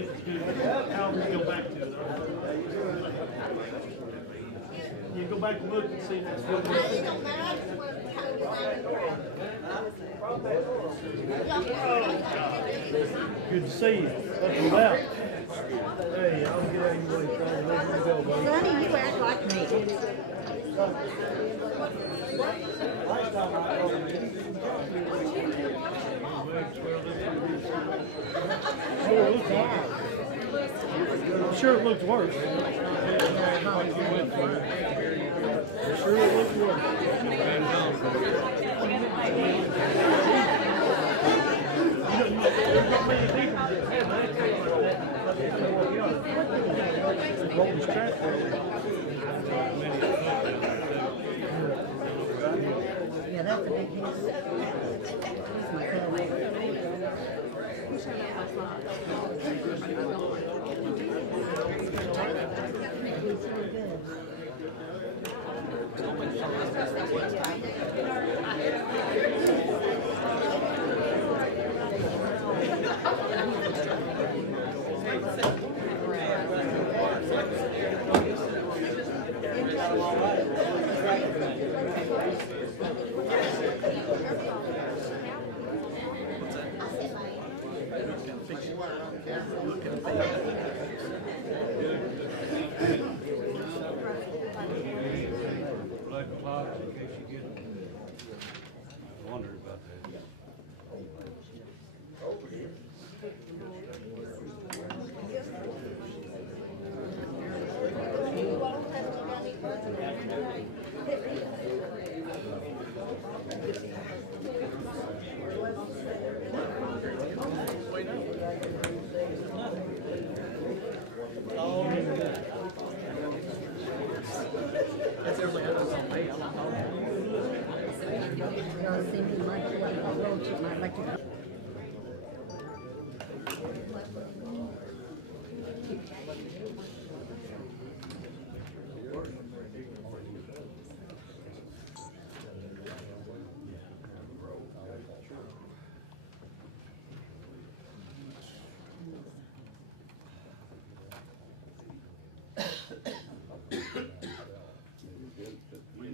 if it's good. However, you go back to it. You go back and look and see if it's good. Good to see you. Up and about. Hey, I'll get out of your way, Friday. Let me go, buddy. Sonny, you act like me. I'm sure it looked worse. I'm sure it looked worse. There's not many people that have that like that. Golden track there. Yeah, that's a big deal. Here's my cousin.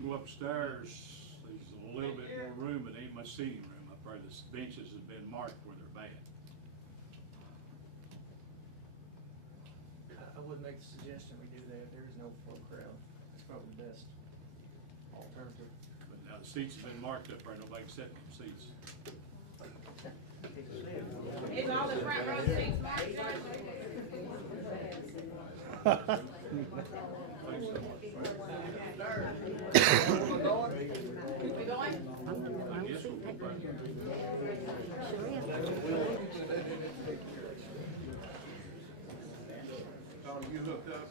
Upstairs, there's a little bit more room, but ain't much seating room up there. The benches have been marked where they're bad. I would make the suggestion we do that. There is no full crowd. It's probably the best alternative. But now the seats have been marked up there. Nobody can sit in them seats. Is all the front row seats marked? Tom, you hooked up?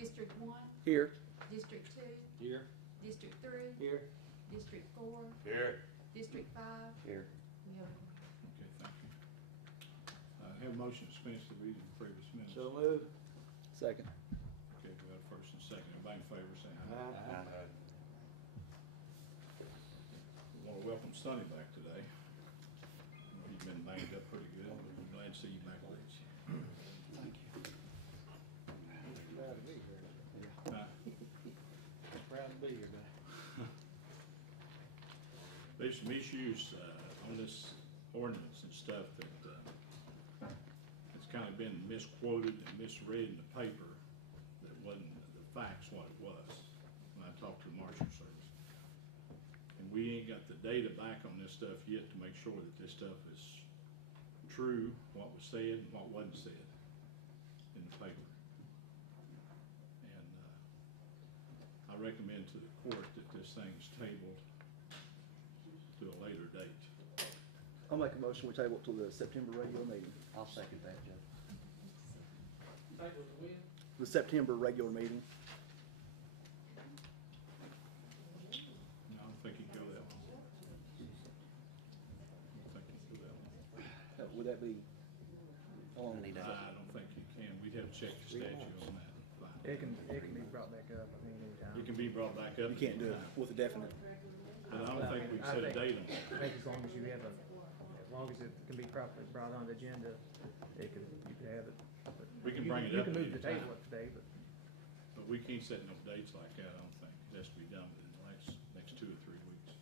District 1, Here. District 2, Here. District 3, Here. District 4, Here. District 5. Here. Yeah. Okay, thank you. Have a motion to dispense the reading of previous minutes. So move. Second. Okay, we have a first and second. Everybody in favor, say aye. Aye. We want to welcome Sonny back today. He's been banged up pretty good. We're glad to see you back, Leach. Thank you. Proud to be here. Proud to be here today. There's some issues on this ordinance and stuff that it's kind of been misquoted and misread in the paper that wasn't the facts what it was when I talked to the Marshal Service. we ain't got the data back on this stuff yet to make sure that this stuff is true, what was said and what wasn't said in the paper. And I recommend to the court that this thing's tabled to a later date. I'll make a motion, we table it till the September regular meeting. I'll second that, Judge. The September regular meeting. No, I don't think you can go that one. I don't think you can go that one. Would that be? I need that. I don't think you can. We'd have to check the statute on that. It can be brought back up, I mean, anytime. It can be brought back up. You can't do it with a definite. But I don't think we set a date on it. I think as long as you have as long as it can be properly brought on the agenda, you can have it. But We can bring it You up can at move the any table time. up today, but But we can't set no dates like that, I don't think. It has to be done within the next 2 or 3 weeks.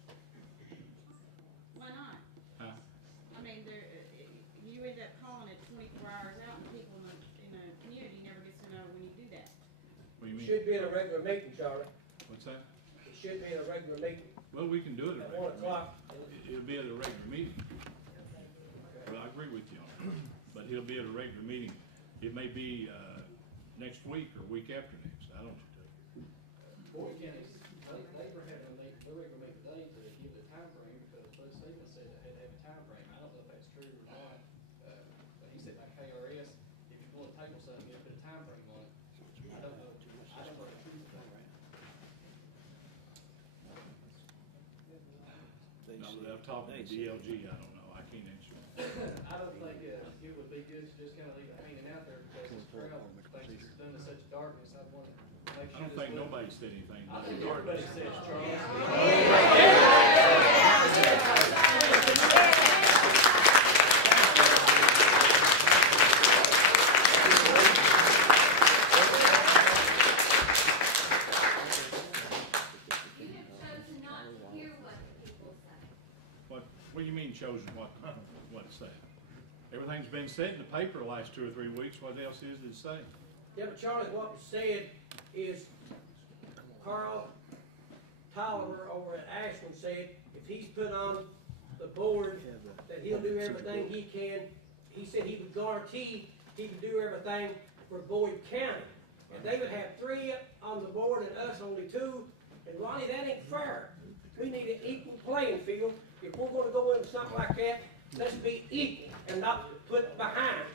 Why not? Huh? I mean, you end up calling it 24 hours out, and people in the community never gets to know when you do that. What do you mean? Should be in a regular meeting, Charlie. What's that? It should be in a regular meeting Well, we can do it at at a 1 regular o'clock. meeting. It'll be at a regular meeting. Well, I agree with you on that. But he'll be at a regular meeting. It may be, next week or week after next. I don't know. Boyd County, they were having their regular meeting today to give the time frame because Bud Stevens said it had to have a time frame. I don't know if that's true or not. But he said like KRS, if you want to table something, you have to put a time frame on it. I don't know the truth of that. No, without talking to DLG, I don't know. I can't answer that. I don't think it would be good to just kind of leave it hanging out there because this crowd thinks it's done in such darkness. I'd want to make sure. I don't think nobody said anything. I think everybody says, Charles. You have chosen not to hear what the people say. What do you mean chosen what to say? Everything's been said in the paper the last 2 or 3 weeks. What else is it to say? Yeah, but Charlie, what was said is Carl Tolliver over at Ashland said if he's put on the board that he'll do everything he can. He said he would guarantee he would do everything for Boyd County. And they would have 3 on the board and us only 2. And Ronnie, that ain't fair. We need an equal playing field. If we're gonna go into something like that, let's be equal and not put behind.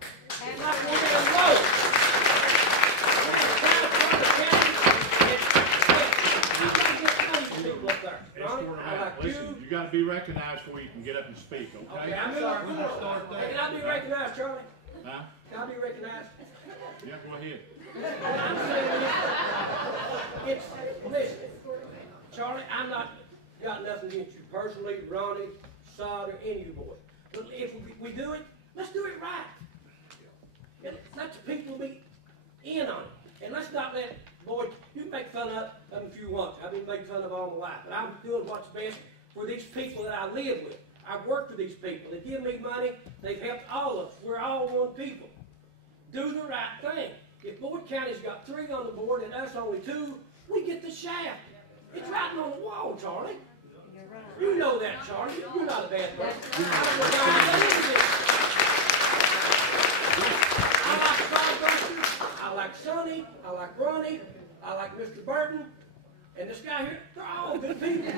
It's like we're gonna vote. Listen, you gotta be recognized before you can get up and speak, okay? Okay, I'm sorry. Hey, can I be recognized, Charlie? Huh? Can I be recognized? Yeah, go ahead. I'm saying listen, Charlie, I'm not got nothing against you personally, Ronnie, Sod, or any of you boys. But if we do it, let's do it right. And let the people be in on it. And let's not let Boyd, you can make fun of them if you want to. I've been making fun of all my life. But I'm doing what's best for these people that I live with. I've worked for these people. They give me money. They've helped all of us. We're all one people. Do the right thing. If Boyd County's got 3 on the board and us only 2, we get the shaft. It's writing on the wall, Charlie. You're right. You know that, Charlie. You're not a bad person. I like Bob Buster. I like Sonny. I like Ronnie. I like Mr. Burton. And this guy here, they're all good people.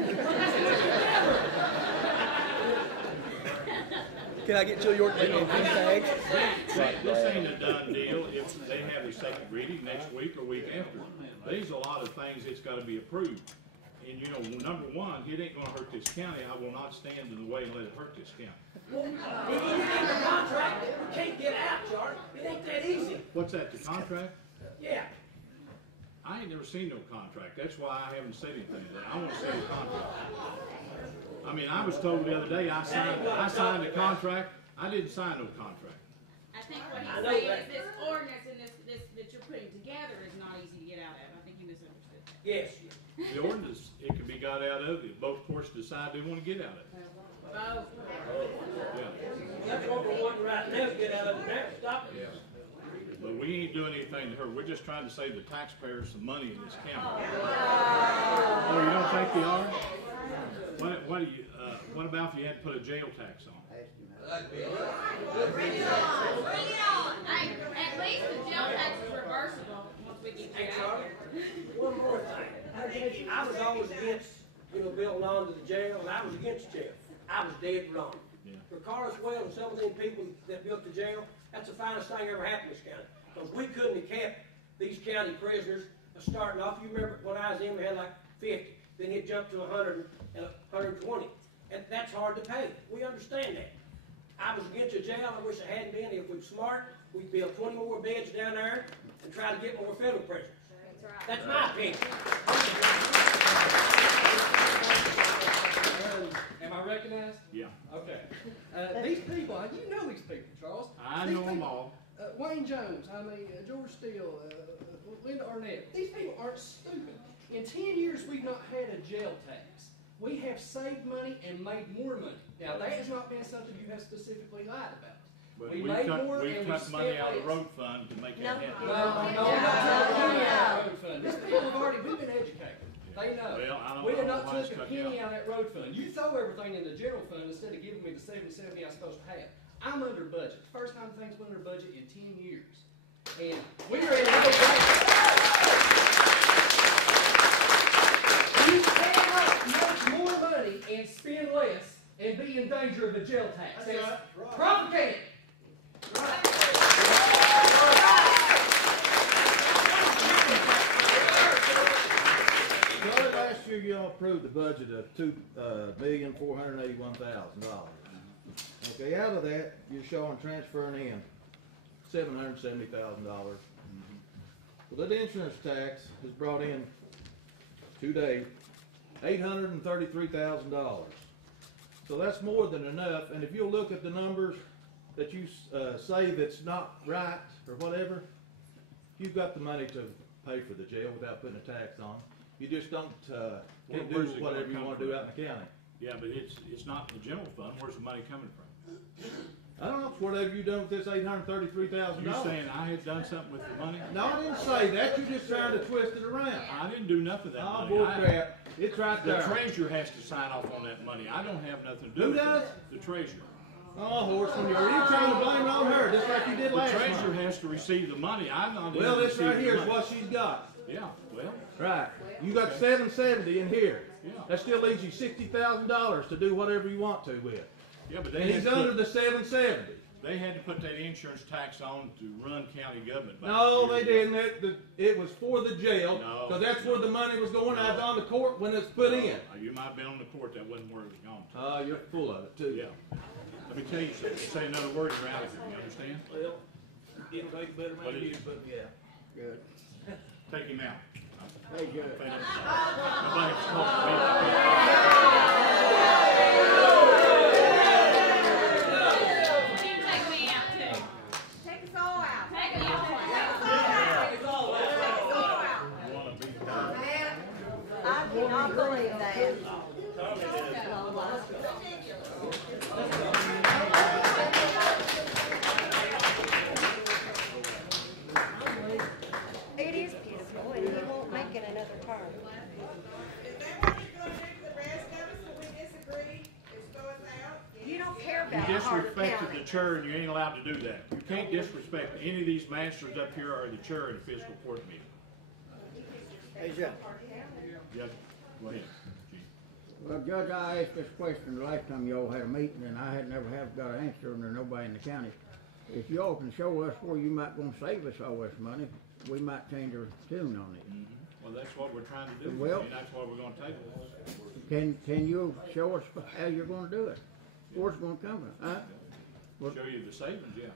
Can I get Joe York in these tags? This ain't a done deal if they have a second reading next week or week after. There's a lot of things that's gotta be approved. And you know, number one, it ain't gonna hurt this county. I will not stand in the way and let it hurt this county. Well, if you get the contract, you can't get out, Charlie. It ain't that easy. What's that, the contract? Yeah. I ain't never seen no contract. That's why I haven't said anything. I want to see the contract. I mean, I was told the other day I signed a contract. I didn't sign no contract. I think what I he's know saying that. is this ordinance and this that you're putting together is not easy to get out of. I think you misunderstood that. Yes. The ordinance, it can be got out of if both courts decide they want to get out of it. Both. Yeah. That's what we're wanting right now, get out of it now, stop it. But we ain't doing anything to her. We're just trying to save the taxpayers some money in this county. Oh, you don't think they are? What do you, what about if you had to put a jail tax on? Bring it on, bring it on. Hey, at least the jail tax is reversible once we get Hey, you out Charlie, there. one more thing. I was always against, building on to the jail, and I was against jail. I was dead wrong. Yeah. For Carswell and some of them people that built the jail, that's the finest thing ever happened in this county. Because we couldn't have kept these county prisoners starting off. You remember when I was in, we had like 50. Then it jumped to 100 and 120. And that's hard to pay. We understand that. I was against the jail. I wish I hadn't been. If we're smart, we'd build 20 more beds down there and try to get more federal prisoners. That's my opinion. Am I recognized? Yeah. Okay. These people, you know these people, Charles. I These know them people- all. Wayne Jones, George Steele, Linda Arnett. These people aren't stupid. In 10 years, we've not had a jail tax. We have saved money and made more money. Now, that has not been something you have specifically lied about. But We we made cut, more we and cut we money spent out of the less. road fund to make No, that happen. No, I'm not talking about road fund. These people have already been educated. They know. Well, I don't We have know not why it's took a cut penny out. out of that road fund. You throw everything in the general fund instead of giving me the 770 I'm supposed to have. I'm under budget. First time things went under budget in 10 years. And we're in no budget. You cannot make more money and spend less and be in danger of a jail tax. That's propaganda. Well, last year y'all approved a budget of $2,481,000. Okay, out of that, you're showing transferring in $770,000. Well, that insurance tax has brought in to date $833,000. So that's more than enough. And if you'll look at the numbers that you say that's not right or whatever, you've got the money to pay for the jail without putting a tax on. You just don't can't do Where's it gonna whatever you come want to do from? out in the county. Yeah, but it's not in the general fund. Where's the money coming from? I don't know, it's whatever you done with this $833,000. You saying I had done something with the money? No, I didn't say that. You're just trying to twist it around. I didn't do nothing with that Oh, money. bull crap. It's right The there. treasurer has to sign off on that money. I don't have nothing to do Who with does? it. The treasurer. Oh, horseman, you're trying to blame it on her, just like you did The last treasurer month. has to receive the money. I'm not. Well, even this right receiving here the is money. what she's got. Yeah. Well. Right. You got $770 in here. Yeah. That still leaves you $60,000 to do whatever you want to with. Yeah, but they And had he's to under put, the $770. they had to put that insurance tax on to run county government. back No, years they ago. didn't. It was for the jail, No. because that's where the money was going. I was on the court when it's put in. You might have been on the court. That wasn't where it was gone. You're full of it, too. Yeah. Let me tell you something. Say another word, you're out of here. You understand? Well, it'll take better But man it- but yeah. Good. Take him out. Hey, good. Nobody's talking to me. You can take me out too. Take us all out. Take me out. You wanna be Man, I cannot believe that. It is beautiful, and he won't make it another term. Is that what you're gonna do to the rest of us when we disagree? Is throw us out? You don't care You about the heart of disrespected county. the chair and you ain't allowed to do that. You can't disrespect any of these masters up here or the chair in the fiscal court meeting. Hey, Jeff. Yeah, go ahead. Chief. Well, Judge, I asked this question the last time y'all had a meeting, and I had never have got an answer, and there's nobody in the county. If y'all can show us where you might gonna save us all this money, we might change our tune on it. Well, that's what we're trying to do. Well- And that's why we're gonna table this. Can you show us how you're gonna do it? Where's it gonna come from, huh? Well- Show you the savings, yeah.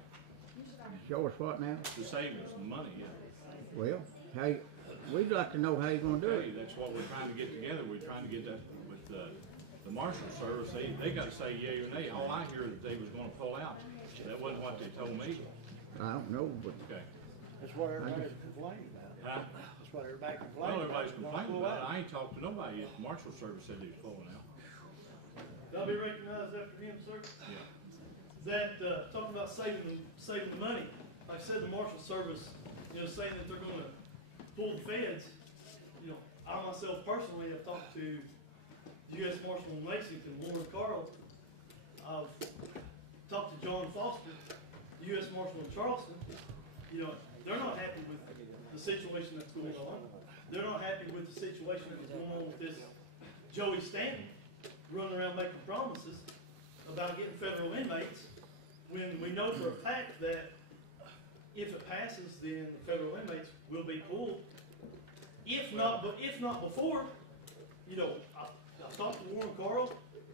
Show us what now? The savings, the money, yeah. Well, we'd like to know how you're gonna do Okay, it. that's what we're trying to get together. We're trying to get that with the marshal service. They gotta say yea or nay. All I hear that they was gonna pull out. That wasn't what they told me. I don't know, but Okay. That's what everybody's complaining about. Huh? That's what everybody Well, complaining about. everybody's They wanna complaining pull about it. out. I ain't talked to nobody yet. The marshal service said he was pulling out. I'll be recognized after him, sir. Yeah. That, talking about saving the money, like I said, the Marshal Service, saying that they're gonna pull the feds, I myself personally have talked to U.S. Marshal in Lexington, Warren Carl. I've talked to John Foster, U.S. Marshal in Charleston. You know, they're not happy with the situation that's going on. They're not happy with the situation that's going on with this Joey Stanton running around making promises about getting federal inmates when we know for a fact that if it passes, then the federal inmates will be pulled. If not before, you know, I've talked to Warren Carl,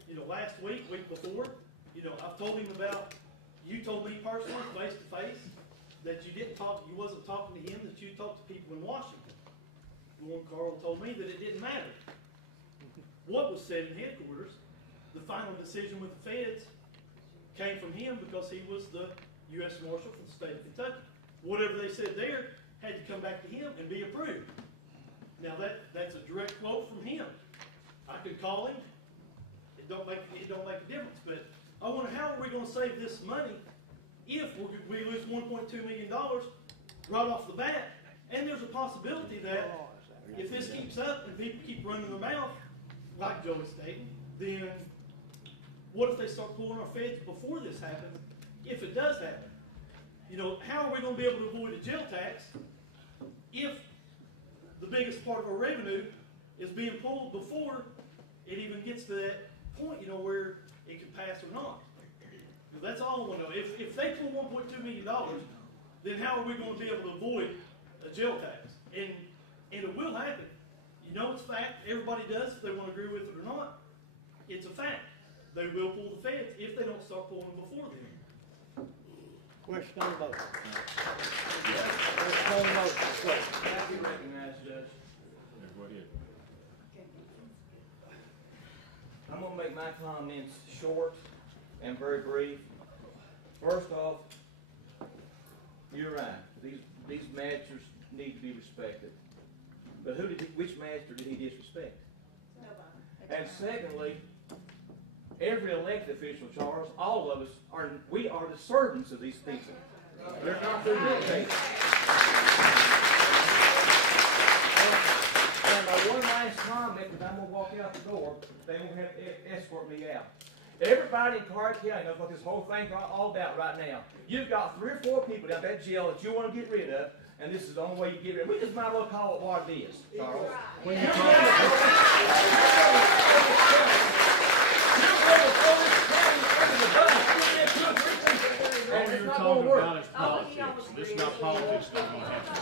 you know, last week before, you know, I've told him about, you told me personally, face to face, that you wasn't talking to him, that you talked to people in Washington. Warren Carl told me that it didn't matter what was said in headquarters. The final decision with the feds came from him because he was the U.S. Marshal for the state of Kentucky. Whatever they said there had to come back to him and be approved. Now that's a direct quote from him. I could call him. It don't make a difference. But I wonder, how are we going to save this money if we lose $1.2 million right off the bat? And there's a possibility that if this keeps up and people keep running their mouth like Joey Staten, then what if they start pulling our feds before this happens? If it does happen, you know, how are we going to be able to avoid a jail tax if the biggest part of our revenue is being pulled before it even gets to that point, you know, where it can pass or not? That's all I want to know. If they pull $1.2 million, then how are we going to be able to avoid a jail tax? And it will happen. You know it's fact. Everybody does, if they want to agree with it or not. It's a fact. They will pull the feds if they don't start pulling before then. Question on the vote. Question on the vote. Happy recognized, Judge. Yeah, go ahead. I'm gonna make my comments short and very brief. First off, you're right. These masters need to be respected. But which master did he disrespect? Nobody. And secondly, every elected official, Charles, all of us we are the servants of these people. They're not their dictators. And my one last comment, and I'm going to walk out the door, they won't have to escort me out. Everybody in Clark County knows what this whole thing's all about right now. You've got 3 or 4 people down that jail that you want to get rid of, and this is the only way you get rid of it. We just might as well call it what it is, Charles. When you All you're talking about is politics. This is not politics that's going to happen.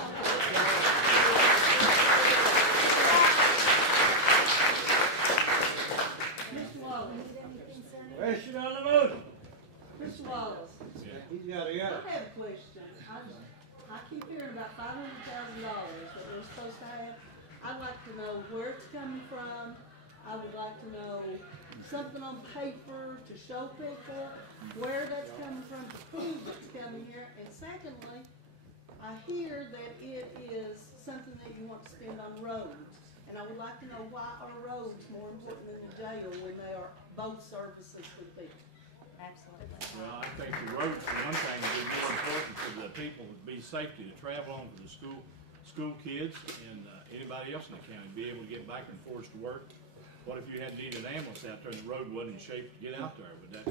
Mr. Wallace. Question on the motion. Mr. Wallace. He's got I have a question. I keep hearing about $500,000 that we're supposed to have. I'd like to know where it's coming from. I would like to know something on paper to show people where that's coming from, to prove it's coming here. And secondly, I hear that it is something that you want to spend on roads. And I would like to know why are roads more important than the jail when they are both services for the people? Absolutely. Well, I think the roads, for one thing, would be more important for the people, would be safety to travel on for the school kids and anybody else in the county, be able to get back and forth to work. What if you had to need an ambulance out there and the road wasn't in shape to get out there? Would that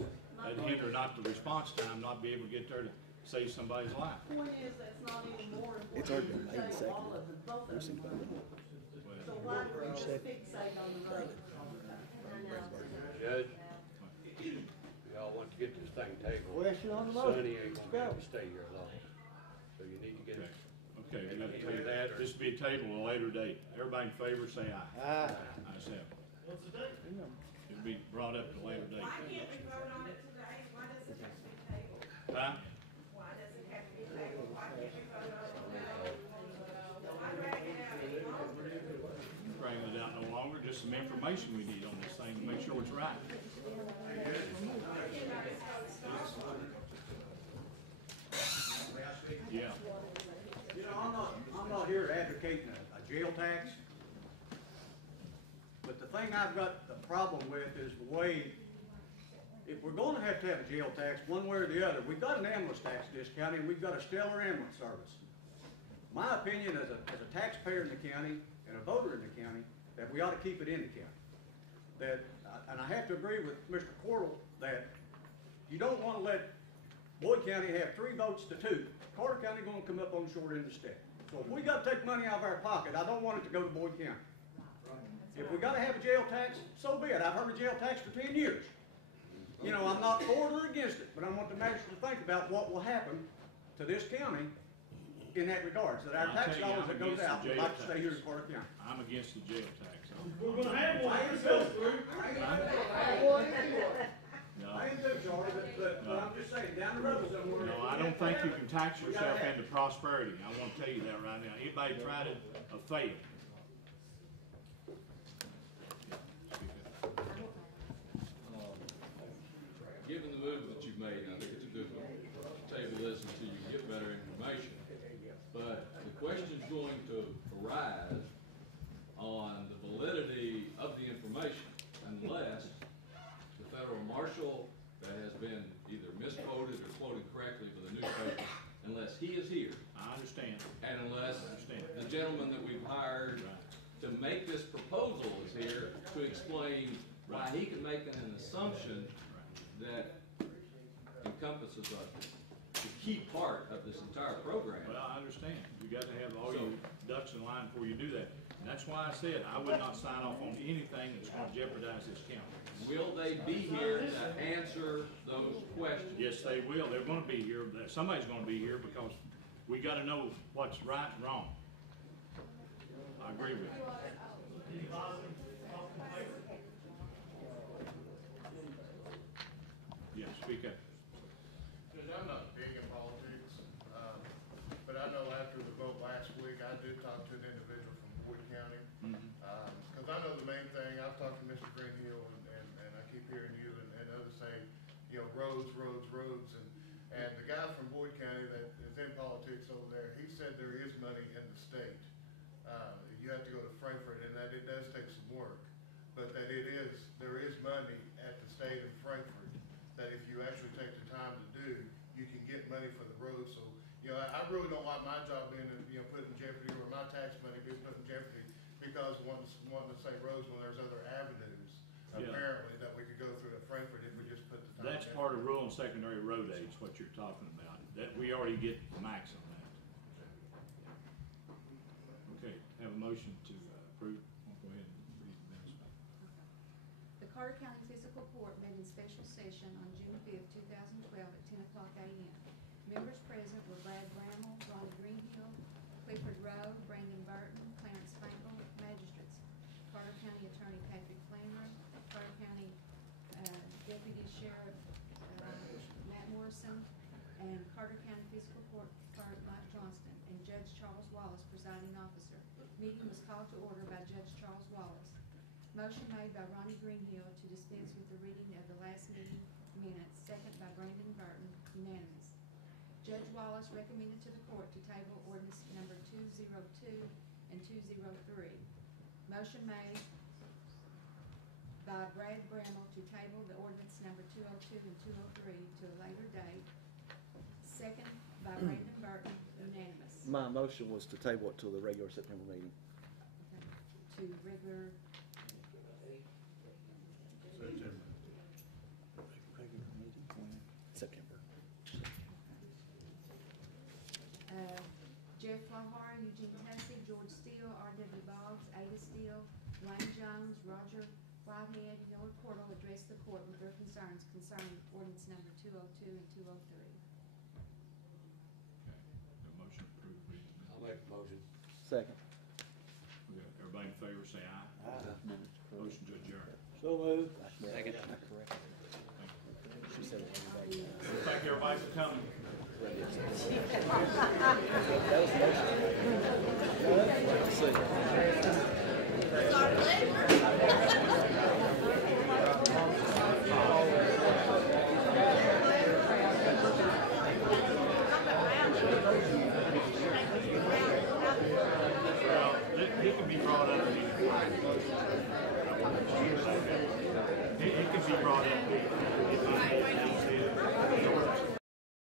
hinder not the response time, not be able to get there to save somebody's life? The point is that's not even more important. It's already been made than second. all of them, both of them. So why do we just fixate on the road? Judge, y'all want to get this thing tabled. Question on the motion. Sonny ain't gonna have to stay here long, so you need to get it. Okay, we got to do that. This will be a table at a later date. Everybody in favor, say aye. Aye. Ayes have it. What's the date? It'll be brought up at a later date. Why can't we vote on it today? Why does it have to be tabled? Huh? Why does it have to be tabled? Why can't we vote on it now? Why drag it out any longer? Bringing it out no longer, just some information we need on this thing to make sure it's right. Yeah. You know, I'm not here advocating a jail tax. But the thing I've got the problem with is the way, if we're gonna have to have a jail tax, one way or the other, we've got an ambulance tax in this county, and we've got a stellar ambulance service. My opinion as a taxpayer in the county and a voter in the county, that we ought to keep it in the county. that, and I have to agree with Mr. Cordell, that you don't wanna let Boyd County have 3 votes to 2. Carter County gonna come up on the short end of the stick. So if we gotta take money out of our pocket, I don't want it to go to Boyd County. If we gotta have a jail tax, so be it. I've heard a jail tax for 10 years. You know, I'm not for it or against it, but I want the mayor to think about what will happen to this county in that regards, that our I'll tax tell you, dollars I'm that goes against the out would jail like to stay here in tax. Carter County. I'm against the jail tax. We're gonna have one, if it goes through. No, I ain't too, Charlie, but I'm just saying, down the road somewhere. no, I don't think you can tax yourself into prosperity. I wanna tell you that right now. Anybody tried it, failed. Given the move that you've made, I think it's a good one. Table this until you get better information. But the question's going to arise on the validity of the information unless the federal marshal that has been either misquoted or quoted correctly for the newspaper, unless he is here. I understand. And unless the gentleman that we've hired to make this proposal is here to explain why he can make an assumption that encompasses the key part of this entire program. Well, I understand. You gotta have all your ducks in line before you do that. And that's why I said I would not sign off on anything that's gonna jeopardize this county. Will they be here to answer those questions? Yes, they will. They're gonna be here. Somebody's gonna be here because we gotta know what's right and wrong. I agree with you. Yeah, speak up. Judge, I'm not big in politics, but I know after the vote last week, I did talk to an individual from Boyd County. Because I know the main thing, I've talked to Mr. Greenhill, and I keep hearing you and others say, you know, roads, and the guy from Boyd County that is in politics over there, he said there is money in the state. You have to go to Frankfurt, and that it does take some work, but that there is money at the state of Frankfurt, that if you actually take the time to do, you can get money for the roads. So, you know, I really don't like my job being, you know, put in jeopardy, or my tax money being put in jeopardy because wanting to say roads when there's other avenues, apparently, that we could go through to Frankfurt if we just put the time. That's part of rural and secondary road age, what you're talking about. That we already get the max on that. Okay, have a motion to approve. I'll go ahead and read the minutes. The Carter County Fiscal Court met in special session on June 5th, 2012 at 10 o'clock a.m. Members present were Brad Bramall, Ronnie Greenhill, Clifford Rowe, Brandon Burton, Clarence Finkel, magistrates, Carter County Attorney Patrick Flannery, Carter County Deputy Sheriff Matt Morrison, and Carter County Fiscal Court Clerk Mike Johnston, and Judge Charles Wallace, presiding officer. Meeting was called to order by Judge Charles Wallace. Motion made by Ronnie Greenhill to dispense with the reading of the last meeting minutes, second by Brandon Burton, unanimous. Judge Wallace recommended to the court to table ordinance number 202 and 203. Motion made by Brad Bramall to table the ordinance number 202 and 203 to a later date, second by Brandon Burton, unanimous. My motion was to table it till the regular September meeting. To regular. September. Jeff Flahar, Eugene Hussey, George Steele, R.W. Boggs, Ada Steele, Wayne Jones, Roger Whitehead, Hillary Cordell addressed the court with their concerns concerning ordinance number 202 and 203. Okay, the motion approved. I'll make the motion. Second. Okay, everybody in favor say aye. Motion to adjourn. So moved. Second. She said everybody. Thank everybody for coming. That was the motion. Well, he can be brought up. He can be brought up.